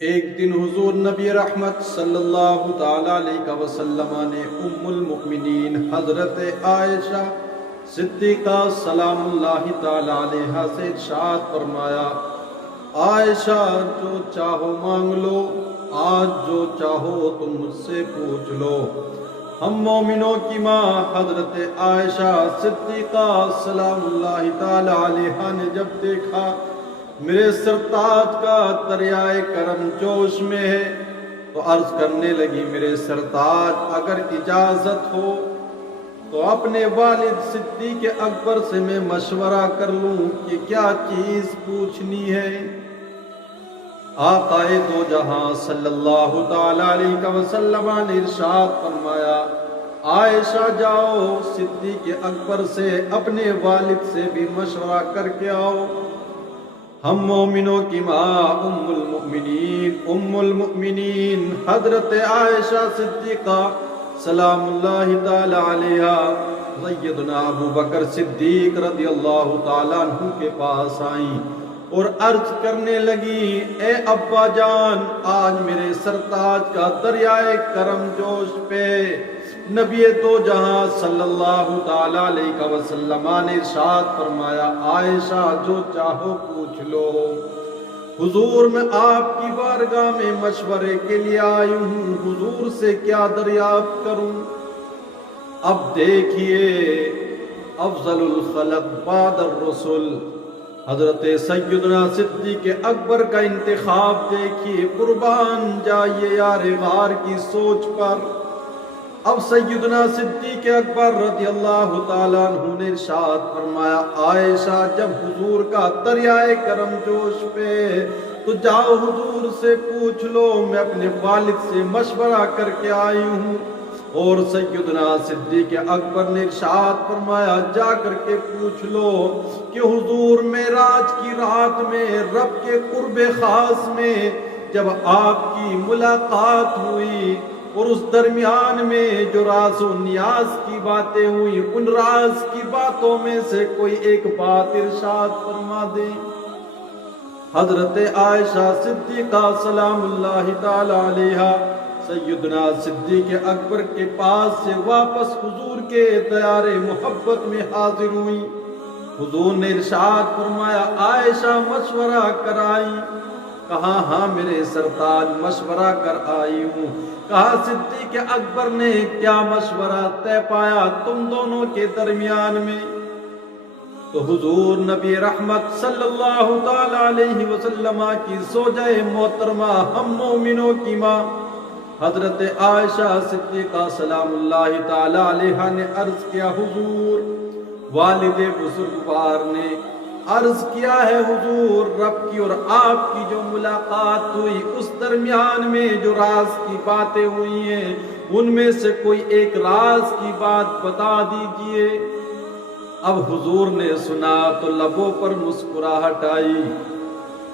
ایک دن حضور نبی رحمت صلی اللہ تعالی علیہ وسلم نے ام المؤمنین حضرت عائشہ صدیقہ سلام اللہ تعالی علیہ سے ارشاد فرمایا، عائشہ جو چاہو مانگ لو، آج جو چاہو تم مجھ سے پوچھ لو۔ ہم مومنوں کی ماں حضرت عائشہ صدیقہ سلام اللہ تعالی علیہ نے جب دیکھا میرے سرتاج کا دریائے کرم جوش میں ہے تو عرض کرنے لگی، میرے سرتاج اگر اجازت ہو تو اپنے والد صدیق اکبر سے میں مشورہ کر لوں کہ کیا چیز پوچھنی ہے۔ آقا دو جہاں صلی اللہ تعالی علیہ وسلم نے ارشاد فرمایا، عائشہ جاؤ صدیق اکبر سے اپنے والد سے بھی مشورہ کر کے آؤ۔ ہم مومنوں کی ماں ام المؤمنین حضرت عائشہ صدیقہ سلام اللہ تعالی علیہ سیدنا ابو بکر صدیق رضی اللہ تعالیٰ عنہ کے پاس آئیں اور عرض کرنے لگی، اے ابا جان، آج میرے سرتاج کا دریائے کرم جوش پہ نبی دو جہاں صلی اللہ تعالی علیہ وسلم نے ارشاد فرمایا، عائشہ جو چاہو پوچھ لو۔ حضور میں آپ کی بارگاہ میں مشورے کے لیے آئی ہوں، حضور سے کیا دریافت کروں؟ اب دیکھیے افضل الخلق بعد الرسل حضرت سیدنا صدیق اکبر کا انتخاب دیکھیے، قربان جائیے یار غار کی سوچ پر۔ اب سیدنا صدیق اکبر رضی اللہ تعالیٰ عنہ نے ارشاد فرمایا، عائشہ جب حضور کا دریائے کرم جوش پہ تو جاؤ حضور سے پوچھ لو، میں اپنے والد سے مشورہ کر کے آئی ہوں۔ اور سیدنا صدیق اکبر نے ارشاد فرمایا، جا کر کے پوچھ لو کہ حضور معراج کی رات میں رب کے قرب خاص میں جب آپ کی ملاقات ہوئی اور اس درمیان میں جو راز و نیاز کی باتیں ہوئی، ان راز کی باتوں میں سے کوئی ایک بات ارشاد فرما دیں۔ حضرت عائشہ صدیقہ سلام اللہ تعالی علیہ سیدنا صدیق اکبر کے پاس سے واپس حضور کے دیار محبت میں حاضر ہوئی۔ حضور نے ارشاد فرمایا، عائشہ مشورہ کر آئی؟ کہا ہاں میرے سرتاج مشورہ کر آئی ہوں۔ کہا صدیق اکبر نے کیا مشورہ طے پایا تم دونوں کے درمیان میں؟ تو حضور نبی رحمت صلی اللہ تعالی علیہ وسلم کی زوجہ محترمہ ہم مومنوں کی ماں حضرت عائشہ صدیقہ سلام اللہ تعالی علیہ نے عرض کیا، حضور والد بزرگوار نے عرض کیا ہے، حضور رب کی اور آپ کی جو ملاقات ہوئی اس درمیان میں جو راز کی باتیں ہوئی ہیں ان میں سے کوئی ایک راز کی بات بتا دیجئے۔ اب حضور نے سنا تو لبوں پر مسکراہٹ آئی۔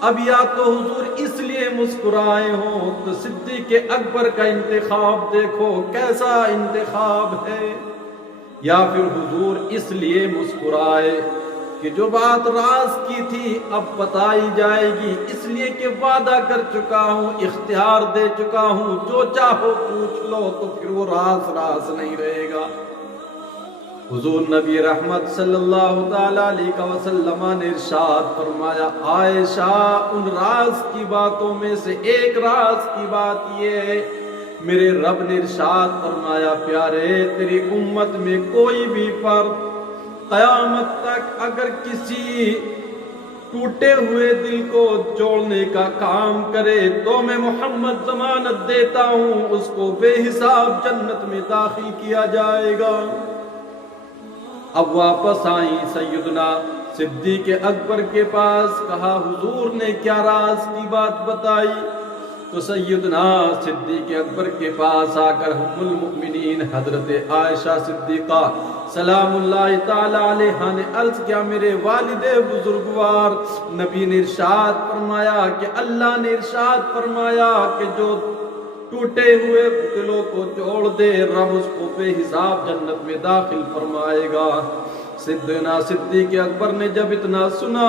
اب یا تو حضور اس لیے مسکرائے ہوں تو صدیق اکبر کا انتخاب دیکھو کیسا انتخاب ہے، یا پھر حضور اس لیے مسکرائے کہ جو بات راز کی تھی اب بتائی جائے گی، اس لیے کہ وعدہ کر چکا ہوں، اختیار دے چکا ہوں، جو چاہو پوچھ لو، تو پھر وہ راز نہیں رہے گا۔ حضور نبی رحمت صلی اللہ تعالی علیہ وسلم نے ارشاد فرمایا، عائشہ ان راز کی باتوں میں سے ایک راز کی بات یہ ہے، میرے رب نے ارشاد فرمایا، پیارے تیری امت میں کوئی بھی فرد قیامت تک اگر کسی ٹوٹے ہوئے دل کو جوڑنے کا کام کرے تو میں محمد ضمانت دیتا ہوں اس کو بے حساب جنت میں داخل کیا جائے گا۔ اب واپس آئیں سیدنا صدیق اکبر کے پاس، کہا حضور نے کیا راز کی بات بتائی؟ تو سیدنا صدیق اکبر کے پاس آ کر ام المؤمنین حضرت عائشہ صدیقہ سلام اللہ تعالی علیہ نے عرض کیا، میرے والد بزرگوار نبی نے ارشاد فرمایا کہ اللہ نے ارشاد فرمایا کہ جو ٹوٹے ہوئے دلوں کو جوڑ دے رب اس کو بے حساب جنت میں داخل فرمائے گا۔ سیدنا صدیق اکبر نے جب اتنا سنا